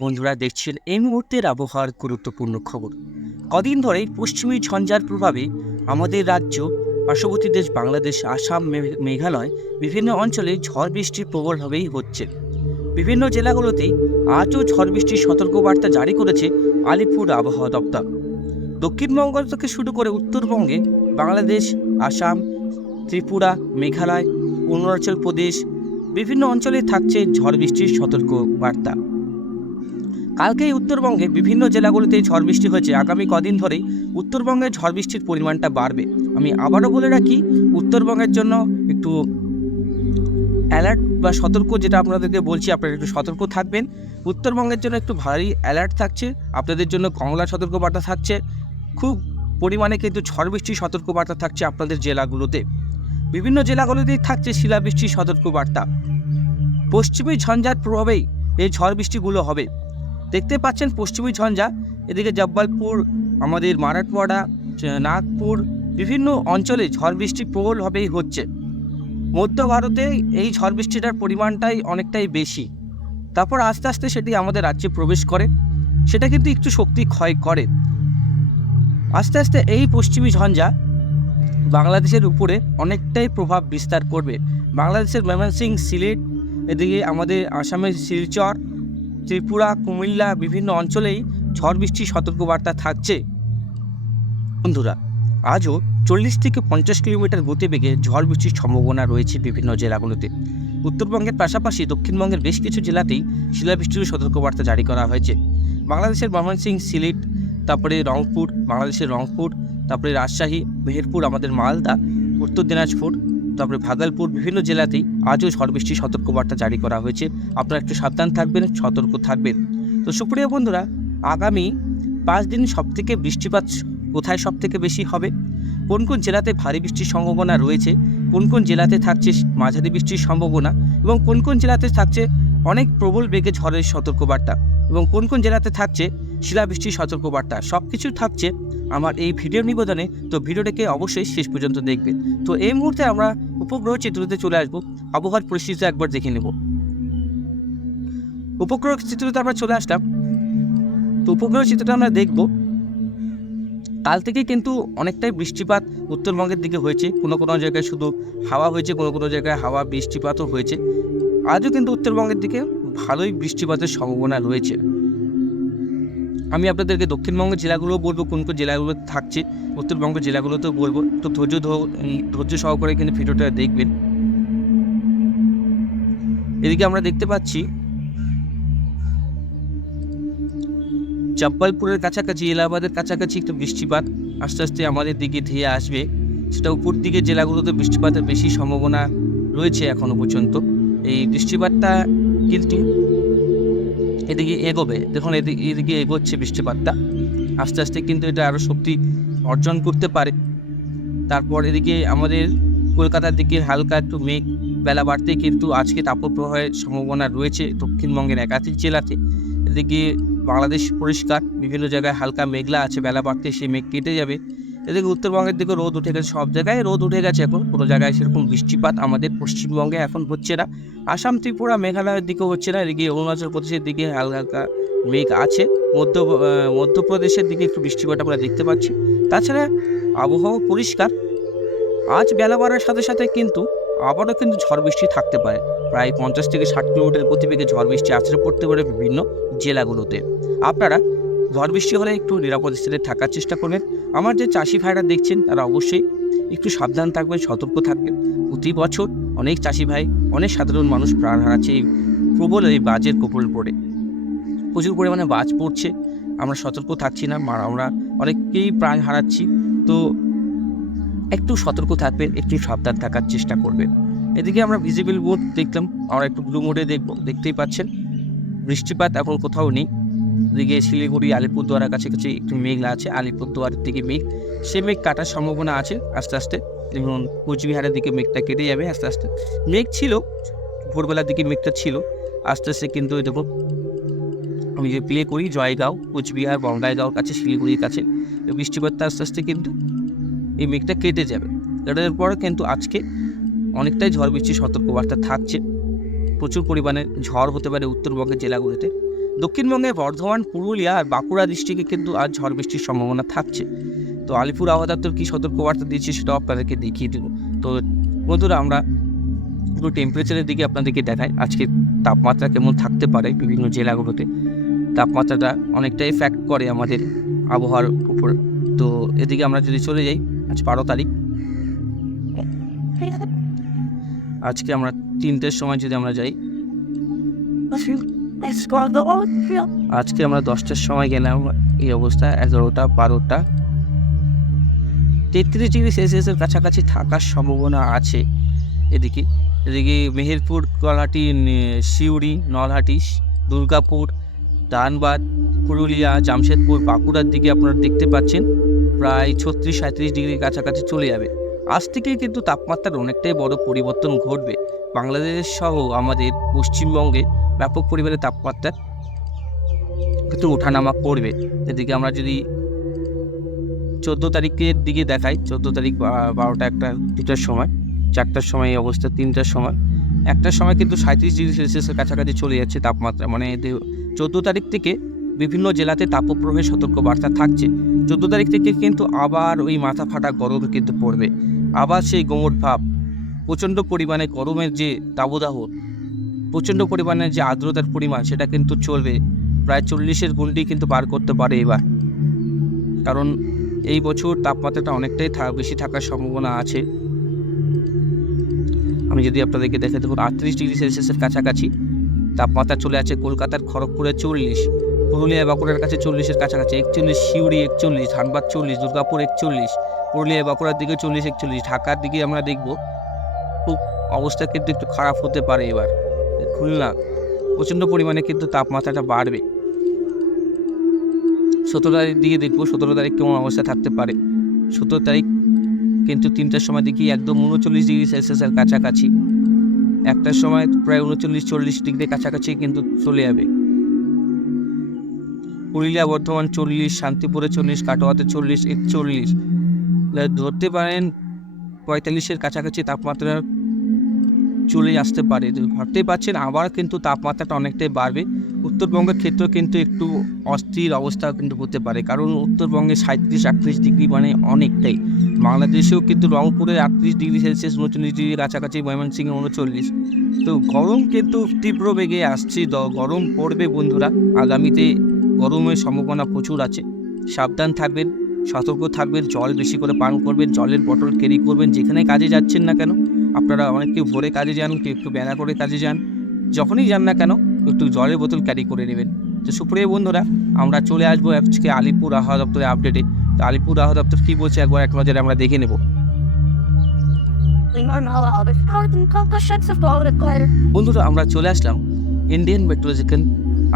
বন্ধুরা দেখছেন এই মুহূর্তের আবহাওয়ার গুরুত্বপূর্ণ খবর। কদিন ধরেই পশ্চিমী ঝঞ্ঝার প্রভাবে আমাদের রাজ্য, পার্শ্ববর্তী দেশ বাংলাদেশ, আসাম মেঘালয় বিভিন্ন অঞ্চলে ঝড় বৃষ্টি প্রবলভাবেই হচ্ছে। বিভিন্ন জেলাগুলোতে আজও ঝড় বৃষ্টির সতর্কবার্তা জারি করেছে আলিপুর আবহাওয়া দপ্তর। দক্ষিণবঙ্গ থেকে শুরু করে উত্তরবঙ্গে বাংলাদেশ, আসাম, ত্রিপুরা, মেঘালয়, অরুণাচল প্রদেশ বিভিন্ন অঞ্চলে থাকছে ঝড় বৃষ্টির সতর্ক বার্তা কালকেই উত্তরবঙ্গে বিভিন্ন জেলাগুলিতে ঝড় বৃষ্টি হয়েছে। আগামী কদিন ধরেই উত্তরবঙ্গে ঝড় বৃষ্টির পরিমাণটা বাড়বে। আমি আবারও বলে রাখি, উত্তরবঙ্গের জন্য একটু অ্যালার্ট বা সতর্ক যেটা আপনাদেরকে বলছি, আপনারা একটু সতর্ক থাকবেন। উত্তরবঙ্গের জন্য একটু ভারী অ্যালার্ট থাকছে, আপনাদের জন্য কমলা সতর্কবার্তা থাকছে। খুব পরিমাণে কিন্তু ঝড় বৃষ্টির সতর্কবার্তা থাকছে আপনাদের জেলাগুলোতে। বিভিন্ন জেলাগুলোতেই থাকছে শিলাবৃষ্টির সতর্কবার্তা। পশ্চিমী ঝঞ্ঝার প্রভাবেই এই ঝড় বৃষ্টিগুলো হবে। দেখতে পাচ্ছেন পশ্চিমী ঝঞ্ঝা, এদিকে জব্বলপুর, আমাদের মারাঠওয়াড়া নাগপুর, বিভিন্ন অঞ্চলে ঝড় বৃষ্টি প্রবলভাবেই হচ্ছে। মধ্য ভারতে এই ঝড় বৃষ্টিটার পরিমাণটাই অনেকটাই বেশি। তারপর আস্তে আস্তে সেটি আমাদের রাজ্যে প্রবেশ করে। সেটা কিন্তু একটু শক্তি ক্ষয় করে। আস্তে আস্তে এই পশ্চিমী ঝঞ্ঝা বাংলাদেশের উপরে অনেকটাই প্রভাব বিস্তার করবে। বাংলাদেশের ময়মনসিং সিলেট, এদিকে আমাদের আসামের শিলচর ত্রিপুরা, কুমিল্লা বিভিন্ন অঞ্চলেই ঝড় বৃষ্টির সতর্কবার্তা থাকছে। বন্ধুরা, আজও চল্লিশ থেকে পঞ্চাশ কিলোমিটার গতিবেগে ঝড় বৃষ্টির সম্ভাবনা রয়েছে বিভিন্ন জেলাগুলোতে। উত্তরবঙ্গের পাশাপাশি দক্ষিণবঙ্গের বেশ কিছু জেলাতেই শিলাবৃষ্টির সতর্কবার্তা জারি করা হয়েছে। বাংলাদেশের ময়মনসিং, সিলেট, তারপরে রংপুর, বাংলাদেশের রংপুর, তারপরে রাজশাহী, মেহেরপুর, আমাদের মালদা, উত্তর দিনাজপুর তারপরে ভাগলপুর বিভিন্ন জেলাতেই আজও ঝড় বৃষ্টির সতর্কবার্তা জারি করা হয়েছে। আপনারা একটু সাবধান থাকবেন, সতর্ক থাকবেন। তো সুপ্রিয় বন্ধুরা, আগামী পাঁচ দিন সবথেকে বৃষ্টিপাত কোথায় সবথেকে বেশি হবে? কোন কোন জেলাতে ভারী বৃষ্টির সম্ভাবনা রয়েছে? কোন কোন জেলাতে থাকছে মাঝারি বৃষ্টির সম্ভাবনা? এবং কোন কোন জেলাতে থাকছে অনেক প্রবল বেগে ঝড়ের সতর্কবার্তা? এবং কোন কোন জেলাতে থাকছে শিলাবৃষ্টির সতর্কবার্তা? সব কিছু থাকছে আমার এই ভিডিও নিবেদনে তো ভিডিওটাকে অবশ্যই শেষ পর্যন্ত দেখবেন তো এই মুহূর্তে আমরা উপগ্রহ চিত্রতে চলে আসব। আবহাওয়ার পরিস্থিতি একবার দেখে নেব। উপগ্রহ চিত্রতে আমরা চলে আসলাম। তো উপগ্রহ চিত্রটা আমরা দেখব, কাল থেকে কিন্তু অনেকটাই বৃষ্টিপাত উত্তরবঙ্গের দিকে হয়েছে। কোনো কোনো জায়গায় শুধু হাওয়া হয়েছে, কোনো কোনো জায়গায় হাওয়া বৃষ্টিপাতও হয়েছে। আজও কিন্তু উত্তরবঙ্গের দিকে ভালোই বৃষ্টিপাতের সম্ভাবনা রয়েছে। আমি আপনাদেরকে দক্ষিণবঙ্গের জেলাগুলোও বলব, কোন কোন জেলাগুলো থাকছে উত্তরবঙ্গের জেলাগুলোতেও বলব। তো ধৈর্য ধৈর্য সহকারে কিন্তু ভিডিওটা দেখবেন। এদিকে আমরা দেখতে পাচ্ছি, জব্বলপুরের কাছাকাছি, এলাহাবাদের কাছাকাছি একটু বৃষ্টিপাত আস্তে আস্তে আমাদের দিকে ধেয়ে আসবে। সেটা উপর দিকে জেলাগুলোতে বৃষ্টিপাতের বেশি সম্ভাবনা রয়েছে এখনও পর্যন্ত। এই বৃষ্টিপাতটা কিন্তু এদিকে এগোবে। দেখুন এদিকে এদিকে এগোচ্ছে বৃষ্টিপাতটা। আস্তে আস্তে কিন্তু এটা আরও শক্তি অর্জন করতে পারে। তারপর এদিকে আমাদের কলকাতার দিকে হালকা একটু মেঘ, বেলা বাড়তে কিন্তু আজকে তাপপ্রবাহের সম্ভাবনা রয়েছে দক্ষিণবঙ্গের একাধিক জেলাতে। এদিকে বাংলাদেশ পরিষ্কার, বিভিন্ন জায়গায় হালকা মেঘলা আছে, বেলা বাড়তে সেই মেঘ কেটে যাবে। এদিকে উত্তরবঙ্গের দিকে রোদ উঠে গেছে সব জায়গায়। রোদ উঠে গেছে এখন, কোনো জায়গায় সেরকম বৃষ্টিপাত আমাদের পশ্চিমবঙ্গে এখন হচ্ছে না। আসাম, ত্রিপুরা, মেঘালয়ের দিকেও হচ্ছে না, এদিকে অরুণাচল প্রদেশের দিকে হালকা হালকা মেঘ আছে। মধ্য মধ্যপ্রদেশের দিকে একটু বৃষ্টিপাত আমরা দেখতে পাচ্ছি। তাছাড়া আবহাওয়া পরিষ্কার। আজ বেলা বাড়ার সাথে সাথে কিন্তু আবারও কিন্তু ঝড় বৃষ্টি থাকতে পারে। প্রায় পঞ্চাশ থেকে ষাট কিলোমিটার গতিবেগে ঝড় বৃষ্টি আছড়ে পড়তে পারে বিভিন্ন জেলাগুলোতে। আপনারা ঝড় বৃষ্টি হলে একটু নিরাপদ স্থানে থাকার চেষ্টা করবেন। আমার যে চাষি ভাইরা দেখছেন, তারা অবশ্যই একটু সাবধান থাকবেন, সতর্ক থাকবেন। প্রতি বছর অনেক চাষি ভাই, অনেক সাধারণ মানুষ প্রাণ হারাচ্ছে এই প্রবল এই বাজের কপল পড়ে। প্রচুর পরিমাণে বাজ পড়ছে, আমরা সতর্ক থাকছি না আমরা অনেককেই প্রাণ হারাচ্ছি। তো একটু সতর্ক থাকবেন, একটু সাবধান থাকার চেষ্টা করবেন। এদিকে আমরা ভিজিবল বোর্ড দেখলাম, আমরা একটু ব্লু মোডে দেখব, দেখতেই পাচ্ছেন। বৃষ্টিপাত এখন কোথাও নেই। এদিকে শিলিগুড়ি, আলিপুরদুয়ারের কাছাকাছি একটু মেঘলা আছে। আলিপুরদুয়ারের দিকে মেঘ, সে মেঘ কাটার সম্ভাবনা আছে আস্তে আস্তে। যেমন কোচবিহারের দিকে মেঘটা কেটে যাবে আস্তে আস্তে। মেঘ ছিল, ভোরবেলার দিকে মেঘটা ছিল, আস্তে আস্তে কিন্তু দেখো আমি যে প্লে করি, জয়গাঁও, কোচবিহার, বঙ্গাইগাঁওর কাছে, শিলিগুড়ির কাছে বৃষ্টিপাতটা আস্তে আস্তে কিন্তু এই মেঘটা কেটে যাবে। কেটার পর কিন্তু আজকে অনেকটাই ঝড় বৃষ্টির সতর্কবার্তা থাকছে। প্রচুর পরিমাণে ঝড় হতে পারে উত্তরবঙ্গের জেলাগুলিতে। দক্ষিণবঙ্গে বর্ধমান, পুরুলিয়া আর বাঁকুড়া ডিস্ট্রিক্টে কিন্তু আজ ঝড় বৃষ্টির সম্ভাবনা থাকছে। তো আলিপুর আবহাওয়া দপ্তর কী সতর্কবার্তা দিচ্ছে সেটাও আপনাদেরকে দেখিয়ে দেবো। তো বন্ধুরা, আমরা পুরো টেম্পারেচারের দিকে আপনাদেরকে দেখাই। আজকে তাপমাত্রা কেমন থাকতে পারে বিভিন্ন জেলাগুলোতে? তাপমাত্রাটা অনেকটাই এফেক্ট করে আমাদের আবহাওয়ার উপর। তো এদিকে আমরা যদি চলে যাই, আজ বারো তারিখ। আজকে আমরা তিনটের সময় যদি আমরা যাই আজকে আমরা দশটার সময় গেলাম এই অবস্থা, এগারোটা, বারোটা। তেত্রিশ ডিগ্রি সেলসিয়াসের কাছাকাছি থাকার সম্ভাবনা আছে। এদিকে এদিকে মেহেরপুর কলাহাটি সিউড়ি, নলহাটি, দুর্গাপুর, ধানবাদ, পুরুলিয়া, জামশেদপুর, বাঁকুড়ার দিকে আপনারা দেখতে পাচ্ছেন, প্রায় ছত্রিশ সাঁত্রিশ ডিগ্রির কাছাকাছি চলে যাবে। আজ থেকেই কিন্তু তাপমাত্রার অনেকটাই বড় পরিবর্তন ঘটবে। বাংলাদেশ সহ আমাদের পশ্চিমবঙ্গে ব্যাপক পরিমাণে তাপমাত্রা কিন্তু ওঠানামা করবে। এদিকে আমরা যদি চোদ্দ তারিখের দিকে দেখাই, চোদ্দ তারিখ বারোটা একটা দুটার সময়, চারটার সময় এই অবস্থা, তিনটার সময়। একটার সময় কিন্তু সাঁত্রিশ ডিগ্রি সেলসিয়াসের কাছাকাছি চলে যাচ্ছে তাপমাত্রা। মানে চোদ্দ তারিখ থেকে বিভিন্ন জেলাতে তাপপ্রবাহের সতর্ক বার্তা থাকছে। চোদ্দ তারিখ থেকে কিন্তু আবার ওই মাথা ফাটা গরম কিন্তু পড়বে। আবার সেই গোমট ভাব প্রচণ্ড পরিমাণে গরমের যে দাবদাহ, প্রচণ্ড পরিমাণে যে আর্দ্রতার পরিমাণ, সেটা কিন্তু চলবে। প্রায় চল্লিশের গুণটি কিন্তু পার করতে পারে এবার। কারণ এই বছর তাপমাত্রাটা অনেকটাই বেশি থাকার সম্ভাবনা আছে। আমি যদি আপনাদেরকে দেখে দেখুন, আটত্রিশ ডিগ্রি সেলসিয়াসের কাছাকাছি। তাপমাত্রা চলে আছে কলকাতার খড়গপুরে চল্লিশ, পুরুলিয়া বাঁকুড়ার কাছে চল্লিশের কাছাকাছি, একচল্লিশ, সিউড়ি একচল্লিশ, ধানবাদ চল্লিশ, দুর্গাপুর একচল্লিশ, পুরুলিয়া বাঁকুড়ার দিকে চল্লিশ, একচল্লিশ, ঢাকার দিকে আমরা দেখব। খুব অবস্থা কিন্তু একটু খারাপ হতে পারে এবার। খুলনা, প্রচণ্ড পরিমাণে কিন্তু তাপমাত্রাটা বাড়বে। সতেরো তারিখ দিকে দেখব সতেরো তারিখ কেমন অবস্থা থাকতে পারে। সতেরো তারিখ কিন্তু তিনটার সময় দেখি একদম উনচল্লিশ ডিগ্রি সেলসিয়াসের কাছাকাছি। একটার সময় প্রায় উনচল্লিশ, চল্লিশ ডিগ্রির কাছাকাছি কিন্তু চলে যাবে। পুরুলিয়া, বর্ধমান চল্লিশ, শান্তিপুরে চল্লিশ, কাটোয়াতে চল্লিশ, একচল্লিশ। ধরতে পারেন পঁয়তাল্লিশের কাছাকাছি তাপমাত্রা চলে আসতে পারে। ভাবতেই পারছেন, আবার কিন্তু তাপমাত্রাটা অনেকটাই বাড়বে। উত্তরবঙ্গের ক্ষেত্রে কিন্তু একটু অস্থির অবস্থা কিন্তু হতে পারে, কারণ উত্তরবঙ্গে সাঁত্রিশ আটত্রিশ ডিগ্রি মানে অনেকটাই। বাংলাদেশেও কিন্তু রংপুরে আটত্রিশ ডিগ্রি সেলসিয়াস, উনচল্লিশ ডিগ্রি কাছাকাছি, ময়মনসিংহে উনচল্লিশ। তো গরম কিন্তু তীব্র বেগে আসছে গরম পড়বে বন্ধুরা। আগামীতে গরমের সম্ভাবনা প্রচুর আছে। সাবধান থাকবেন, সতর্ক থাকবেন, জল বেশি করে পান করবেন, জলের বটল ক্যারি করবেন, যেখানে কাজে যাচ্ছেন না কেন। আপনারা অনেকে ভোরে কাজে যান, কেউ একটু বেলা করে কাজে যান, যখনই যান না কেন, একটু জলের বোতল ক্যারি করে নেবেন। তো সুপ্রিয় বন্ধুরা, আমরা চলে আসব আজকে আলিপুর আবহাওয়া দপ্তরের আপডেটে তো আলিপুর আবহাওয়া দপ্তর কী বলছে একবার এক নজরে আমরা দেখে নেব। বন্ধুরা, আমরা চলে আসলাম ইন্ডিয়ান মেট্রোলজিক্যাল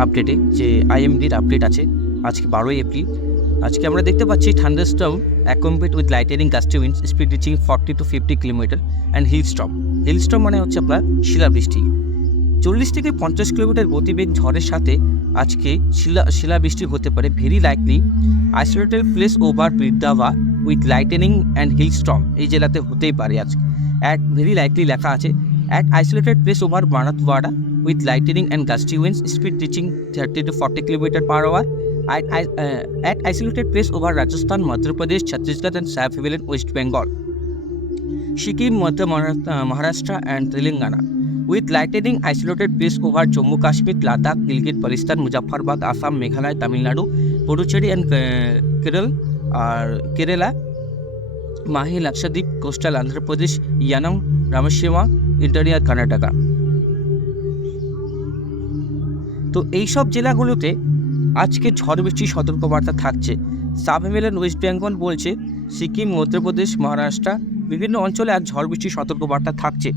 আপডেটে যে আইএমডির আপডেট আছে। আজকে বারোই এপ্রিল আজকে আমরা দেখতে পাচ্ছি thunderstorm accompanied with lightning gusty winds speed reaching forty to fifty kilometre and hail storm hail storm মানে হচ্ছে আপনার শিলাবৃষ্টি। চল্লিশ থেকে পঞ্চাশ কিলোমিটার গতিবেগ ঝড়ের সাথে আজকে শিলা শিলাবৃষ্টি হতে পারে। Very likely isolated place over বৃদ্ধাভা with lightning and hail storm এই জেলাতে হতেই পারে আজকে অ্যাট ভেরি লাইকলি লেখা আছে at isolated place over Marathwada with lightning and gusty winds, speed reaching 30 to 40 km per hour. At, uh, isolated place over Rajasthan, Madhya Pradesh, Chhattisgarh, and South and West Bengal. Sikkim, Madhya uh, Maharashtra, and Telangana. With lightning isolated place over Jammu Kashmir, Ladakh, Gilgit, Baltistan, Muzaffarabad, Assam, Meghalaya, Tamil Nadu, Puducherry, and uh, Kerala, Kerala, Mahi, Lakshadweep, Coastal Andhra Pradesh, Yanam, Ramayashima, Interior, Karnataka. তো এইসব জেলাগুলোতে আজকে ঝড় বৃষ্টির সতর্কবার্তা থাকছে। Sub হিমেলিয়ান West Bengal বলছে, সিকিম, মধ্যপ্রদেশ, মহারাষ্ট্র বিভিন্ন অঞ্চলে আজ ঝড় বৃষ্টির সতর্কবার্তা থাকছে।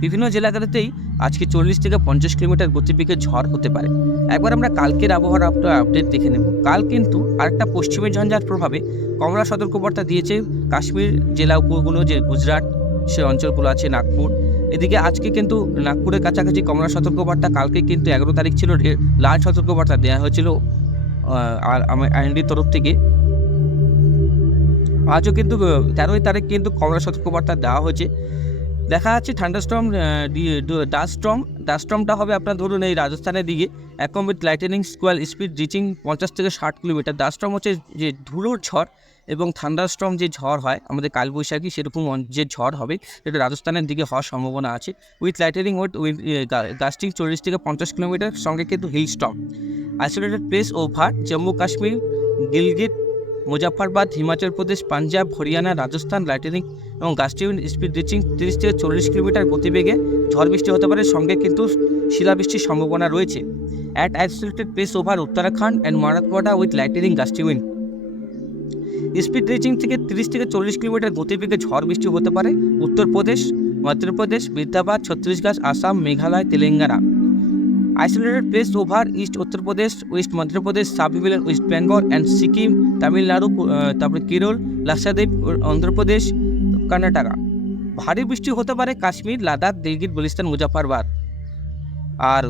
বিভিন্ন জেলাগুলোতেই আজকে চল্লিশ থেকে পঞ্চাশ কিলোমিটার গতিবেগে ঝড় হতে পারে। একবার আমরা কালকের আবহাওয়ার আপডেট দেখে নেব। কাল কিন্তু আরেকটা পশ্চিমের ঝঞ্ঝার প্রভাবে কমলা সতর্কবার্তা দিয়েছে কাশ্মীর জেলা উপগুলো যে গুজরাট সে অঞ্চলগুলো আছে, নাগপুর। এদিকে আজকে কিন্তু নাগপুরের কাছাকাছি কমলা সতর্কবার্তা, কালকে কিন্তু এগারো তারিখ ছিল লাল সতর্কবার্তা দেওয়া হয়েছিল আর আইনডির তরফ থেকে। আজও কিন্তু তেরোই তারিখ কিন্তু কমলা সতর্কবার্তা দেওয়া হয়েছে। দেখা যাচ্ছে থান্ডারস্টর্ম ডাস্টর্ম, ডাস্টর্মটা হবে আপনার ধরুন এই রাজস্থানের দিকে with lightning squall speed reaching পঞ্চাশ থেকে ষাট কিলোমিটার। ডাস্টর্ম হচ্ছে যে ধুলোর ঝড় এবং থান্ডারস্টর্ম যে ঝড় হয়, আমাদের কালবৈশাখী সেরকম যে ঝড় হবে, সেটা রাজস্থানের দিকে হওয়ার সম্ভাবনা আছে। With lightning with with gusting চল্লিশ থেকে পঞ্চাশ কিলোমিটার, সঙ্গে কিন্তু hail storm isolated places over Jammu Kashmir Gilgit Muzaffarabad Himachal Pradesh Punjab Haryana Rajasthan lightning এবং গাস্টিং স্পিড রিচিং তিরিশ থেকে চল্লিশ কিলোমিটার গতিবেগে। ঝড় বৃষ্টি হতে পারে, সঙ্গে কিন্তু শিলাবৃষ্টির সম্ভাবনা রয়েছে। At isolated place over Uttarakhand and Marathwada with lightning gusting speed reaching থেকে তিরিশ থেকে চল্লিশ কিলোমিটার গতিবেগে ঝড় বৃষ্টি হতে পারে। Uttar Pradesh, Madhya Pradesh, বিদ্যাবাদ, Chhattisgarh, Assam, Meghalaya, Telangana. Isolated place over east Uttar Pradesh west Madhya Pradesh sub West Bengal and Sikkim Tamil Nadu তারপরে কেরল লাক্ষাদ্বীপ অন্ধ্রপ্রদেশ কর্ণাটকা ভারী বৃষ্টি হতে পারে কাশ্মীর লাদাখ দিলগিত বলিস্তান মুজাফরবাদ আর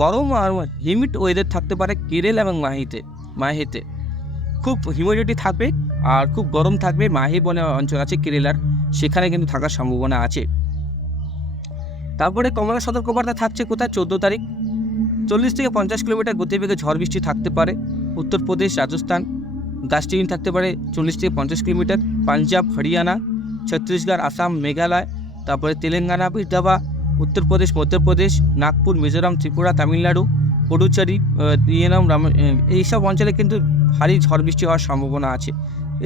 গরম আর হিমিড ওয়েদার থাকতে পারে কেরল এবং মাহিতে মাহিতে খুব হিউমিডিটি থাকবে আর খুব গরম থাকবে মাহি বলে অঞ্চল আছে কেরালার। সেখানে কিন্তু থাকার সম্ভাবনা আছে। তারপরে কমলা সতর্কবার্তা থাকছে কোথায়? চোদ্দ তারিখ। চল্লিশ থেকে পঞ্চাশ কিলোমিটার গতিবেগে ঝড় বৃষ্টি থাকতে পারে। উত্তরপ্রদেশ, রাজস্থান গাস্টিং থাকতে পারে চল্লিশ থেকে পঞ্চাশ কিলোমিটার। পাঞ্জাব, হরিয়ানা, ছত্তিশগড়, আসাম, মেঘালয়, তারপরে তেলেঙ্গানা বিধাবা উত্তরপ্রদেশ, মধ্যপ্রদেশ, নাগপুর, মিজোরাম, ত্রিপুরা, তামিলনাড়ু পুডুচেরি দিয়েনাম রাম এইসব অঞ্চলে কিন্তু ভারী ঝড় বৃষ্টি হওয়ার সম্ভাবনা আছে।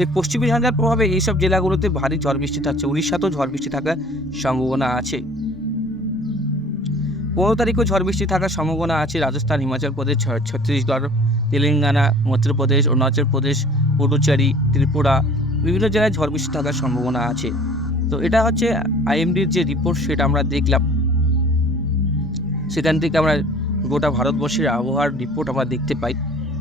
এই পশ্চিমী ঝঞ্ঝার প্রভাবে এইসব জেলাগুলোতে ভারী ঝড় বৃষ্টি থাকছে। উড়িষ্যাতেও ঝড় বৃষ্টি থাকার সম্ভাবনা আছে। পনেরো তারিখেও ঝড় বৃষ্টি থাকার সম্ভাবনা আছে রাজস্থান, হিমাচল প্রদেশ ছত্তিশগড়, তেলেঙ্গানা মধ্যপ্রদেশ অরুণাচল প্রদেশ পুডুচেরি ত্রিপুরা বিভিন্ন জেলায় ঝড় বৃষ্টি থাকার সম্ভাবনা আছে। তো এটা হচ্ছে আইএমডির যে রিপোর্ট, সেটা আমরা দেখলাম। সেখান থেকে আমরা গোটা ভারতবর্ষের আবহাওয়ার রিপোর্ট আমরা দেখতে পাই।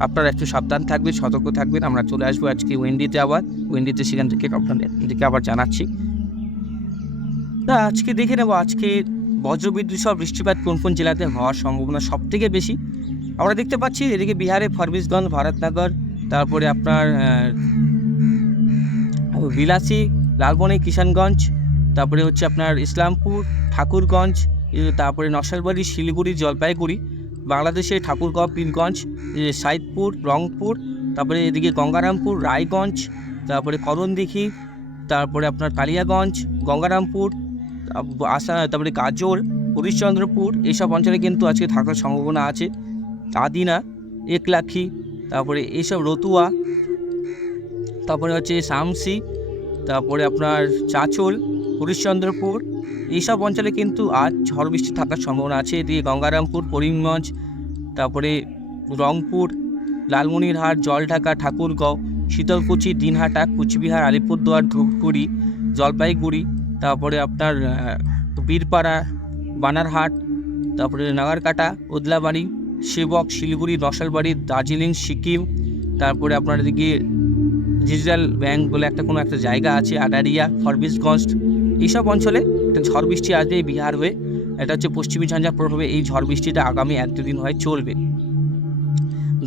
আপনারা একটু সাবধান থাকবেন, সতর্ক থাকবেন। আমরা চলে আসব আজকে উইন্ডিতে আবার। উইন্ডিতে সেখান থেকে আপনাদেরকে আবার জানাচ্ছি। তা আজকে দেখে নেব, আজকে বজ্রবিদ্যুৎ সহ বৃষ্টিপাত কোন কোন জেলাতে হওয়ার সম্ভাবনা সব থেকে বেশি? আমরা দেখতে পাচ্ছি এদিকে বিহারে ফরবিশগঞ্জ ভারতনগর, তারপরে আপনার বিলাসী লালবনি কিষানগঞ্জ, তারপরে হচ্ছে আপনার ইসলামপুর, ঠাকুরগঞ্জ, তারপরে নকশালবাড়ি শিলিগুড়ি, জলপাইগুড়ি বাংলাদেশে ঠাকুরগাঁও পীরগঞ্জ সাইদপুর, রংপুর, তারপরে এদিকে গঙ্গারামপুর, রায়গঞ্জ, তারপরে করণদিঘি, তারপরে আপনার কালিয়াগঞ্জ, গঙ্গারামপুর আসা, তারপরে গাজল হরিশ্চন্দ্রপুর এইসব অঞ্চলে কিন্তু আজকে থাকার সম্ভাবনা আছে। আদিনা, একলাখি, তারপরে এইসব রতুয়া, তারপরে হচ্ছে শামসি, তারপরে আপনার চাঁচল, হরিশ্চন্দ্রপুর এইসব অঞ্চলে কিন্তু আজ ঝড় বৃষ্টি থাকার সম্ভাবনা আছে। এদিকে গঙ্গারামপুর, করিমগঞ্জ, তারপরে রংপুর, লালমনিরহাট, জলঢাকা, ঠাকুরগাঁও, শীতলকুচি, দিনহাটা, কুচবিহার, আলিপুরদুয়ার, ধূপগুড়ি, জলপাইগুড়ি, তারপরে আপনার বীরপাড়া, বানারহাট, তারপরে নাগারকাটা ওদলাবাড়ি সেবক শিলিগুড়ি নকশালবাড়ি দার্জিলিং, সিকিম, তারপরে আপনার এদিকে ডিজিটাল ব্যাংক বলে একটা কোনো একটা জায়গা আছে আডারিয়া ফরবিশগঞ্জ এইসব অঞ্চলে একটা ঝড় বৃষ্টি আসবে বিহার হয়ে, এটা হচ্ছে পশ্চিমী ঝঞ্ঝার প্রভাবে এই ঝড় বৃষ্টিটা আগামী এক দুদিন হয় চলবে।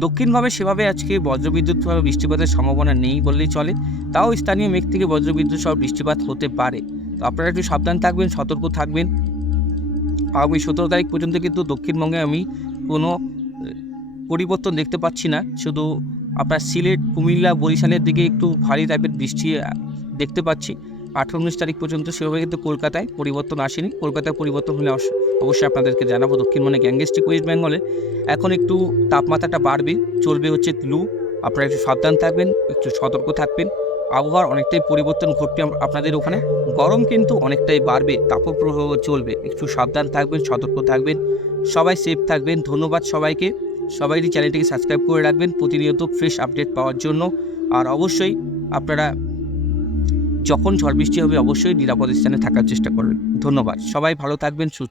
দক্ষিণভাবে সেভাবে আজকে বজ্রবিদ্যুৎ সহ বৃষ্টিপাতের সম্ভাবনা নেই বললেই চলে, তাও স্থানীয় মেঘ থেকে বজ্রবিদ্যুৎ সহ বৃষ্টিপাত হতে পারে। তো আপনারা একটু সাবধান থাকবেন, সতর্ক থাকবেন। আগামী সতেরো তারিখ পর্যন্ত কিন্তু দক্ষিণবঙ্গে আমি কোনো পরিবর্তন দেখতে পাচ্ছি না। শুধু আপনার সিলেট, কুমিল্লা, বরিশালের দিকে একটু ভারী টাইপের বৃষ্টি দেখতে পাচ্ছি। আঠারো উনিশ তারিখ পর্যন্ত সেভাবে কিন্তু কলকাতায় পরিবর্তন আসেনি। কলকাতায় পরিবর্তন হলে অবশ্য- অবশ্যই আপনাদেরকে জানাব দক্ষিণ দক্ষিণবঙ্গে গ্যাংগেস্টিক ওয়েস্ট বেঙ্গলে। এখন একটু তাপমাত্রাটা বাড়বে, চলবে হচ্ছে লু। আপনারা একটু সাবধান থাকবেন, একটু সতর্ক থাকবেন। আবহাওয়ার অনেকটাই পরিবর্তন ঘটবে আপনাদের ওখানে। গরম কিন্তু অনেকটাই বাড়বে, তাপপ্রবাহ চলবে। একটু সাবধান থাকবেন, সতর্ক থাকবেন। সবাই সেফ থাকবেন। ধন্যবাদ সবাইকে। সবাই এই চ্যানেলটিকে সাবস্ক্রাইব করে রাখবেন। প্রতিনিয়ত ফ্রেশ আপডেট পাওয়ার জন্য। আর অবশ্যই আপনারা যখন ঝড় বৃষ্টি হবে অবশ্যই নিরাপদ স্থানে থাকার চেষ্টা করবেন। ধন্যবাদ। সবাই ভালো থাকবেন, সুস্থ